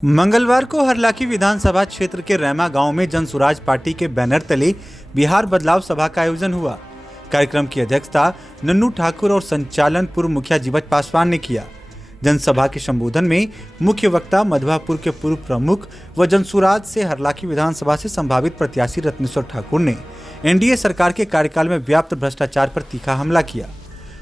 मंगलवार को हरलाखी विधानसभा क्षेत्र के रैमा गांव में जनसुराज पार्टी के बैनर तले बिहार बदलाव सभा का आयोजन हुआ। कार्यक्रम की अध्यक्षता नन्नू ठाकुर और संचालन पूर्व मुखिया जीवच पासवान ने किया। जनसभा के संबोधन में मुख्य वक्ता मधवापुर के पूर्व प्रमुख व जनसुराज से हरलाखी विधानसभा से संभावित प्रत्याशी रत्नेश्वर ठाकुर ने एनडीए सरकार के कार्यकाल में व्याप्त भ्रष्टाचार पर तीखा हमला किया।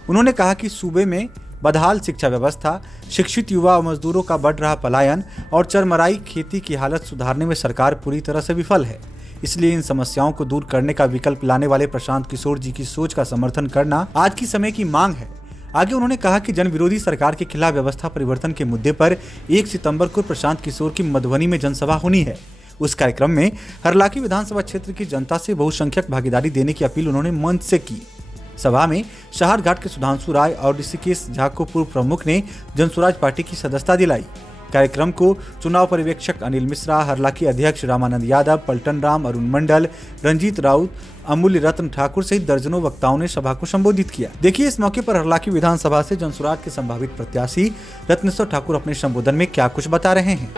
उन्होंने कहा कि सूबे में बदहाल शिक्षा व्यवस्था, शिक्षित युवा और मजदूरों का बढ़ रहा पलायन और चरमराई खेती की हालत सुधारने में सरकार पूरी तरह से विफल है। इसलिए इन समस्याओं को दूर करने का विकल्प लाने वाले प्रशांत किशोर जी की सोच का समर्थन करना आज की समय की मांग है। आगे उन्होंने कहा कि जन विरोधी सरकार के खिलाफ व्यवस्था परिवर्तन के मुद्दे पर 1 सितंबर को प्रशांत किशोर की मधुबनी में जनसभा होनी है। उस कार्यक्रम में हरलाखी विधानसभा क्षेत्र की जनता से बहुसंख्यक भागीदारी देने की अपील उन्होंने मंच से की। सभा में शहरघाट के सुधांशु राय और ऋषिकेश झा को पूर्व प्रमुख ने जनसुराज पार्टी की सदस्यता दिलाई। कार्यक्रम को चुनाव पर्यवेक्षक अनिल मिश्रा, हरलाखी अध्यक्ष रामानंद यादव, पलटन राम, अरुण मंडल, रंजीत राउत, अमूल्य रत्न ठाकुर सहित दर्जनों वक्ताओं ने सभा को संबोधित किया। देखिए इस मौके पर हरलाखी विधानसभा से जनसुराज के संभावित प्रत्याशी रत्नेश्वर ठाकुर अपने संबोधन में क्या कुछ बता रहे हैं।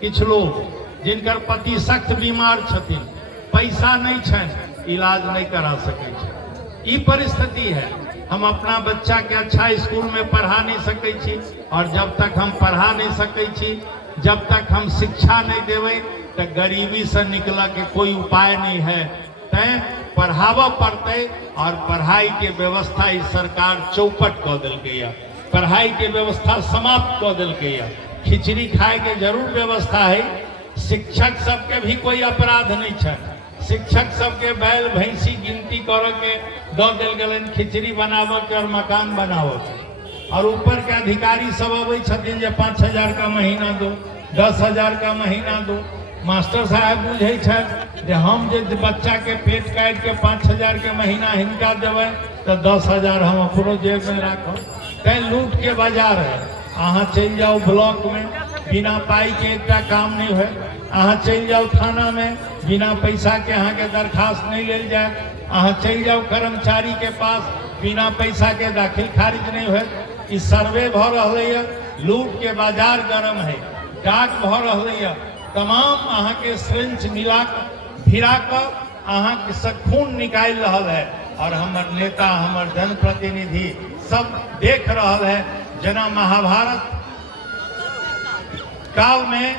किछु लोग जिनकर पति सख्त बीमार छथिन, पैसा नहीं छन, इलाज नहीं करा सके। ई परिस्थिति है। हम अपना बच्चा के अच्छा स्कूल में पढ़ा नहीं सके छी, और जब तक हम पढ़ा नहीं सके छी, जब तक हम शिक्षा नहीं देवे, तो गरीबी से निकला के कोई उपाय नहीं है। तय पढ़ावा पड़ते, और पढ़ाई के व्यवस्था इस सरकार चौपट कर दिल गई। पढ़ाई के व्यवस्था समाप्त कर दिल गई। खिचड़ी खाए के जरूर व्यवस्था है। शिक्षक सबके भी कोई अपराध नहीं है। शिक्षक सबके बैल भैंसी गिनती कर के दो दिल गलन, खिचड़ी बनाव के और मकान बनाव के, और ऊपर के अधिकारी सब अबै छथिन जे 5,000 का महीना दो, 10,000 का महीना दो। मास्टर साहब बुझे छथि जे हम जे बच्चा के पेट काट के 5,000 के महीना हिनका देवे तो 10,000 हम अपनो जेब में राखब। तै लूट के बाजार है। अहाँ चल जाओ ब्लॉक में, बिना पाई के एक काम नहीं है। अहाँ चल जाओ थाना में, बिना पैसा के अहाँ के दरखास्त नहीं ले जाए। अहाँ चल जाओ कर्मचारी के पास, बिना पैसा के दाखिल खारिज नहीं है। इस सर्वे भ रही है। लूट के बाजार गरम है। डाक भ रही है। तमाम अहाँ के श्रेंच मिला भिरा कर अहाँ के खून निकाल रहा है। और हमार नेता, हमार जनप्रतिनिधि सब देख रहा है। जना महाभारत काल में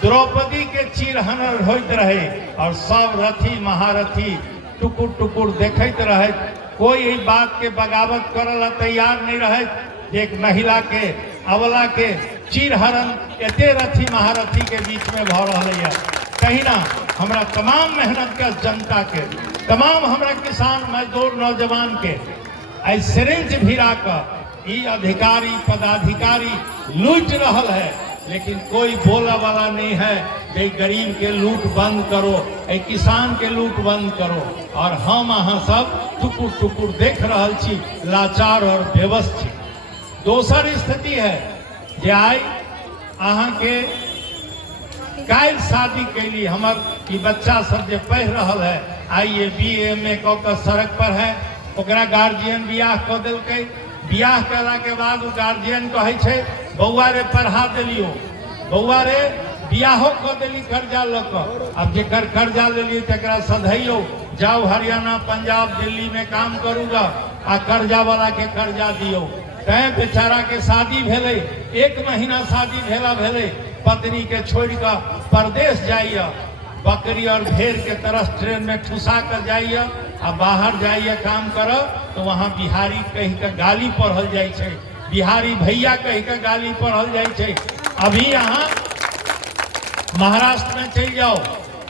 द्रौपदी के चीरहनन होइत रहे, और सब रथी महारथी टुकुर टुकुर देखते रहे। कोई यही बात के बगावत करल तैयार नहीं रहे। एक महिला के, अवला के चीरहरण एते रथी महारथी के बीच में भ रहा है। कहीं ना हमरा तमाम मेहनत का जनता के, तमाम हमरा किसान मजदूर नौजवान के सिरिंज भिरा कर ई अधिकारी पदाधिकारी लूट रहा है। लेकिन कोई बोला वाला नहीं है कि गरीब के लूट बंद करो, किसान के लूट बंद करो। और हम अहाँ सब टुकुर टुकुर देख रहा छी, लाचार और बेबस छी। दोसर स्थिति है जे आई अहाँ के काल शादी कैली हमर ई बच्चा सब जे पढ़ रहा है, आइए BA कऽ के सड़क पर है, ओकरा गार्जियन बियाह कऽ देलकै। बियाह कला के बाद गार्जियन कहे छे बउआ रे पढ़ा दिलियो, बउआ रे बियाहो कर दिली कर्जा लक। अब जेकर कर्जा लेली तकरा सधैयो, जाओ हरियाणा पंजाब दिल्ली में काम करूगा, आ कर्जा वाला के कर्जा दियो। तय बेचारा के शादी भेले, 1 महीना शादी भेला भेले, पत्नी के छोड़ कर परदेश जाइए। बकरी और भेड़ के तरह ट्रेन में ठुसा कर जाइए, आ बाहर जाइए काम कर, तो वहाँ बिहारी कहीं का गाली पढ़ल जाए छे, बिहारी भैया कहीं का गाली पढ़ल जाए छे। अभी यहाँ महाराष्ट्र में चल जाओ,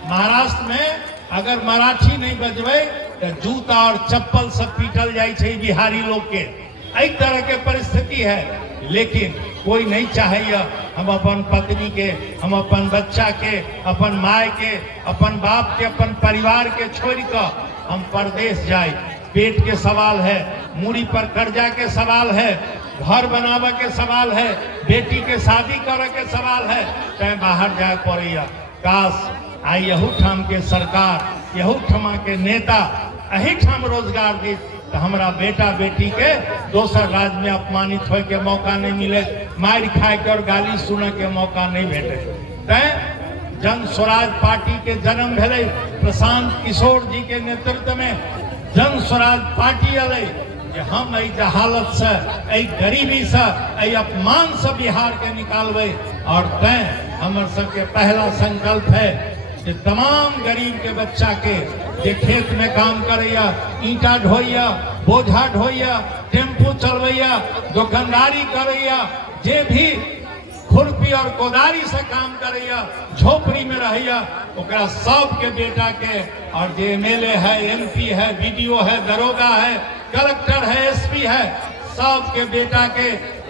महाराष्ट्र में अगर मराठी नहीं बजबे तो जूता और चप्पल सब पीटल जाए छे बिहारी लोग के। एक तरह के परिस्थिति है। लेकिन कोई नहीं चाहिए हम अपन पत्नी के, हम अपन बच्चा के, अपन माय के, अपन बाप के, अपन परिवार के छोड़ कर हम परदेश जाए। पेट के सवाल है, मूड़ी पर कर्जा के सवाल है, घर बनावे के सवाल है, बेटी के शादी करे के सवाल है, तय बाहर जाए पड़े। काश आई यहू ठाम के सरकार, यहू ठमा के नेता अही ठाम रोजगार दी, तो हमारा बेटा बेटी के दोसर राज्य में अपमानित होय के मौका नहीं मिले, मार खाए के और गाली सुने के मौका नहीं भेटे। तैं जन स्वराज पार्टी के जन्म भेले, प्रशांत किशोर जी के नेतृत्व में जन स्वराज पार्टी अले कि हम एहि जहालत से, एहि गरीबी से, एहि अपमान से बिहार के निकालबे। और तैं हमर सबके पहला संकल्प है कि तमाम गरीब के बच्चा के जे खेत में काम करैया, ईंटा ढोइया, बोझा ढोइया, टेम्पू चलवैया, दुकानदारी करैया, जे भी खुरपी और कोदारी से काम करैया, झोपड़ी में रहैया, ओकरा सब के बेटा के, और जे एमएलए है, एमपी है, बीडीओ है, दरोगा है, कलेक्टर है, एसपी है, सब के बेटा के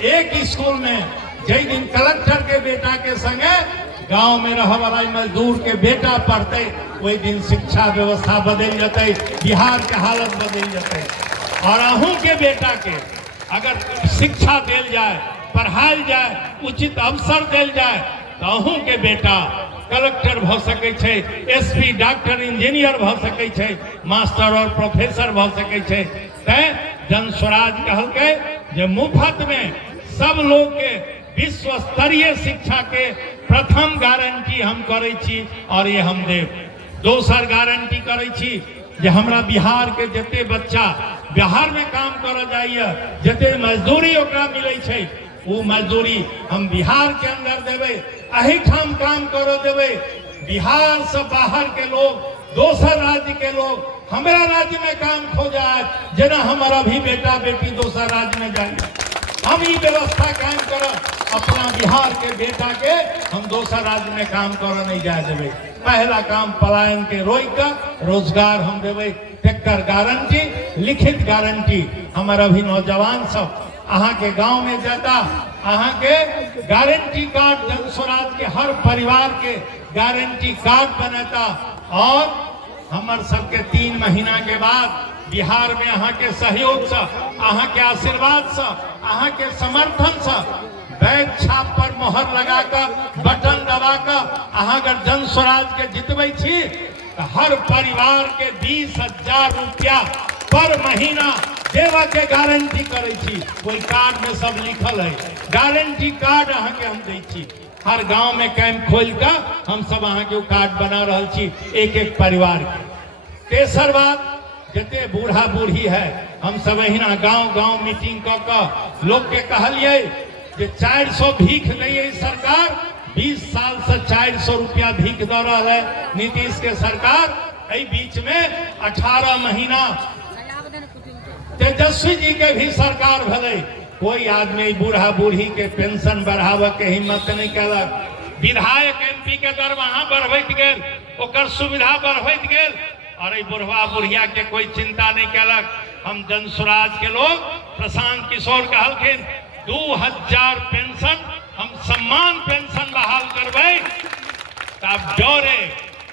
एक स्कूल में, जै दिन कलेक्टर के बेटा के संगे गांव में रह वाला मजदूर के बेटा पढ़ते, वही दिन शिक्षा व्यवस्था बदल जाते, बिहार के हालत बदल जाते। और अहूँ के बेटा के अगर शिक्षा दिल जाए, पढ़ाई जाए, उचित अवसर दिल जाए, तो अहूँ के बेटा कलेक्टर भ सकै छै, एसपी, डॉक्टर, इंजीनियर भ सकै छै, मास्टर और प्रोफेसर भ सकै छै। तैं जन स्वराज कहलकै जे मुफ्त में सब लोग के विश्व स्तरीय शिक्षा के प्रथम गारंटी हम करै छी, और ये हम देव। दोसर गारंटी करै छी जे हमरा बिहार के जते बच्चा बिहार में काम कर जाइए, जते मजदूरी ओकरा मिलै छै, वो मजदूरी हम बिहार के अंदर देवे, अहिठाम काम करो देवे। बिहार से बाहर के लोग, दोसर राज्य के लोग हमारा राज्य में काम खो जाए, जना हमारा भी बेटा बेटी दोसर राज्य में जाए, हम ये व्यवस्था कायम करब। अपना बिहार के बेटा के हम दोसर राज्य में काम कर नहीं जाए देवे। पहला काम पलायन के रोक कर रोजगार हम देवे, तेकर गारंटी, लिखित गारंटी। हमारा भी नौजवान सब अहाँ के गांव में जाता, अहाँ के गारंटी कार्ड जन स्वराज के हर परिवार के गारंटी कार्ड बनाता, और हमार सबके 3 महीना के बाद बिहार में अहाँ के सहयोग से, अहाँ के आशीर्वाद से, अहाँ के समर्थन से बैग छाप पर मोहर लगा कर, बटन दबा कर अहाँ अगर जन स्वराज के जितबै छी तो हर परिवार के 20,000 रुपया पर महीना देवा के गारंटी करे छी। कोई कार्ड में सब लिखल है, गारंटी कार्ड अहाँ के हम दै छी। हर गांव में कैंप खोल कर हम सब अहाँ के कार्ड बना रहल छी, एक एक परिवार के। तेसर बात, जते बूढ़ा बूढ़ी है, हम सब अहिना गांव गांव मीटिंग क के लोग के कहलिए जे 400 भीख नहीं है सरकार, 20 साल से 400 रुपया भीख दे रहा है नीतीश के सरकार। एहि बीच में 18 महीना तेजस्वी जी के भी सरकार भले, कोई आदमी बूढ़ा बूढ़ी के पेंशन बढ़ावे के हिम्मत नहीं कलक। विधायक एमपी के दरमाहा बढ़बैत गेल, ओकर सुविधा बढ़बैत गेल, और बुढ़वा बुढ़िया के कोई चिंता नहीं कलक। हम जन स्वराज के लोग, प्रशांत किशोर कहलखिन 2000 पेंशन हम सम्मान पेंशन बहाल करबै। तब डरे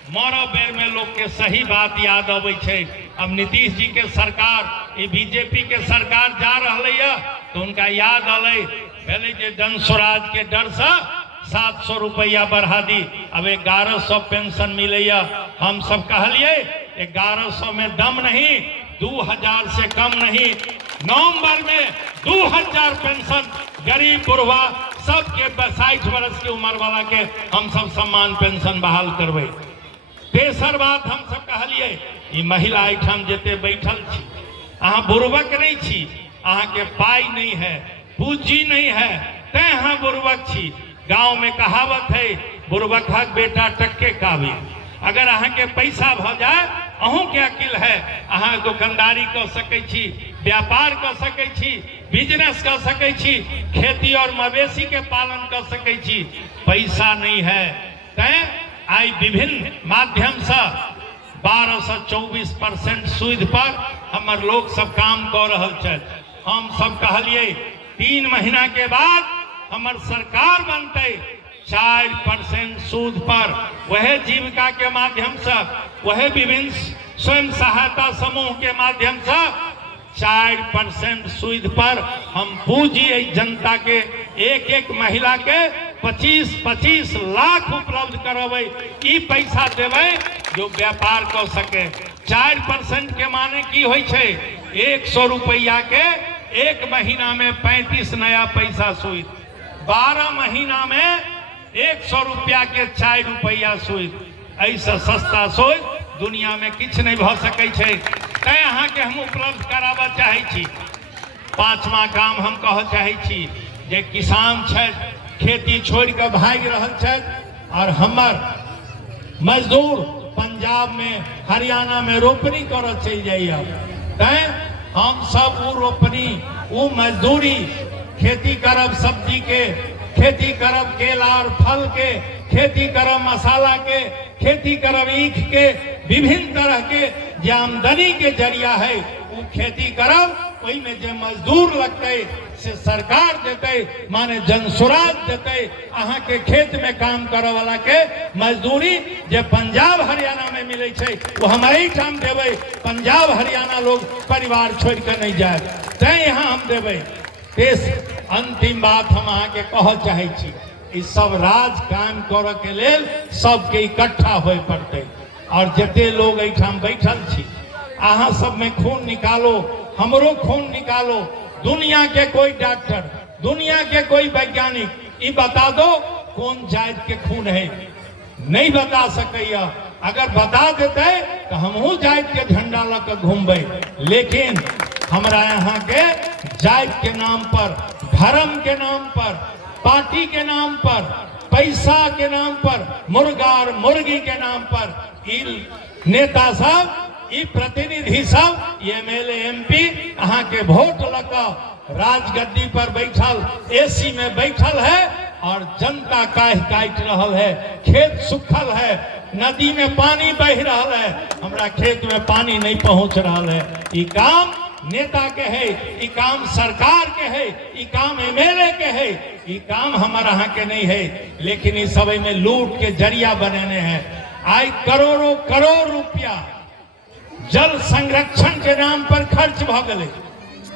मरो बेर में लोग के सही बात याद आबै छै। अब नीतीश जी के सरकार, ये बीजेपी के सरकार जा रही है, तो उनका याद आलै भेलै जे जन स्वराज के डर से 700 रुपया बढ़ा दी, अब 1100 पेंशन मिले। हम सब कहलिए 1100 में दम नहीं, 2000 से कम नहीं। नवंबर में 2000 पेंशन गरीब बुढ़वा सबके 60 वर्ष की उम्र वाला के हम सब सम्मान पेंशन बहाल करबै। तेसर बात हम सब कहलिए, ई महिला एठाम जते बैठल छी, अहाँ बुर्बक नहीं छी, अहाँ के पाई नहीं है, पूंजी नहीं है, तै अहाँ बुर्बक छी। गांव में कहावत है, बुर्बकक बेटा टक्के काबी। अगर अहाँ के पैसा भ जाए, अहूँ के अकिल है, अहाँ दुकानदारी कर सकै छी, व्यापार कर सकै छी, बिजनेस कर सकै छी, खेती और मवेशी के पालन कर सकै छी। पैसा नहीं है, तै आई विभिन्न माध्यम से 12 से 24% सूद पर हमर लोग सब काम कर रहल छै। हम सब कहलिए 3 महीना के बाद हमर सरकार बनते, 4% सूद पर, वह जीविका के माध्यम से, वह विभिन्न स्वयं सहायता समूह के माध्यम से 4% सूद पर हम पूंजी जनता के एक एक महिला के 25-25 लाख उपलब्ध करबै। ई पैसा देवे जो व्यापार कर सके। 4% के माने की होय छै, 100 रुपया के एक महीना में 35 नया पैसा सुइत, 12 महीना में 100 रुपया के 4 रुपया सुइत। ऐसा सस्ता सुइत दुनिया में किछ नहीं भ सकै छै। तैं अहाँ के हम उपलब्ध कराबऽ चाहै छी। पांचवा काम हम कह चाहै छी जे किसान छै खेती छोड़ के भाग रहल छै और हमर मजदूर पंजाब में हरियाणा में रोपनी कर चल जाइए। तैं हम सब वो रोपनी वो मजदूरी खेती करब, सब्जी के खेती करब, केला और फल के खेती करब, मसाला के खेती करब, ईख के विभिन्न तरह के जे आमदनी के जरिया है वो खेती करब। वही में जो मजदूर लगते से सरकार देते, माने जनसुराज देते। अहाँ के खेत में काम करे वाला के मजदूरी जे पंजाब हरियाणा में मिले छे वो हमारे ठाम देवे। पंजाब हरियाणा लोग परिवार छोड़ के नहीं जाए, तै यहाँ हम देवे। अंतिम बात हम अहाँ के कह चाहे छी, इस सब राज काम करे के लेल सबके इकट्ठा होए पड़ते। और जते लोग एठाम बैठल छी, अहाँ सब में खून निकालो, हमरो खून निकालो। दुनिया के कोई डॉक्टर, दुनिया के कोई वैज्ञानिक ये बता दो कौन जात के खून है, नहीं बता सकैया। अगर बता देते तो हमहू जात के झंडा लग घूमबे। लेकिन हमरा यहाँ के जात के नाम पर, धर्म के नाम पर, पार्टी के नाम पर, पैसा के नाम पर, मुर्गा और मुर्गी के नाम पर नेता सब, प्रतिनिधि सब, MLA MP अहाँ के वोट लगा राजगद्दी पर बैठल, AC में बैठल है और जनता काह काट रहल है। खेत सुखल है, नदी में पानी बह रहा है, हमरा खेत में पानी नहीं पहुंच रहा है। ये काम नेता के है, ये काम सरकार के है, ये काम MLA के है, ये काम हमारा यहाँ के नहीं है। लेकिन इस सब में लूट के जरिया बनाने हैं। आज करोड़ों करोड़ रुपया जल संरक्षण के नाम पर खर्च भ गए।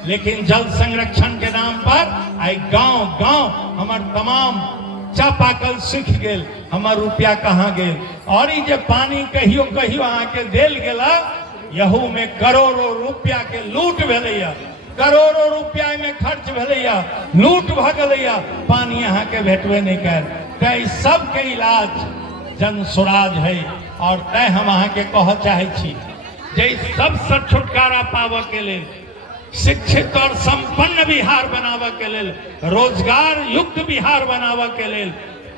लेकिन जल संरक्षण के नाम पर आई गांव गांव हमार तमाम चापाकल सूख गेल, हमार रुपया कहाँ गेल। और ये पानी कहियो कहियो अहाँ के देल गेला, यहू में करोड़ों रुपया के लूट भेलैया, करोड़ों रुपया में खर्च भेलैया, लूट भ गलैया, पानी अहाँ के भेटबे नहीं कर। तै सब के इलाज जनसुराज है। और तै हम अहाँ के कह चाहे छी जे सबसे छुटकारा पावे के लेल, शिक्षित और संपन्न बिहार बनावे के लेल, रोजगार युक्त बिहार बनावे के लेल,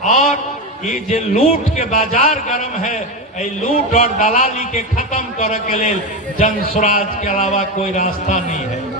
और ये जे लूट के बाजार गरम है, ये लूट और दलाली के खत्म करे के लेल जनसुराज के अलावा कोई रास्ता नहीं है।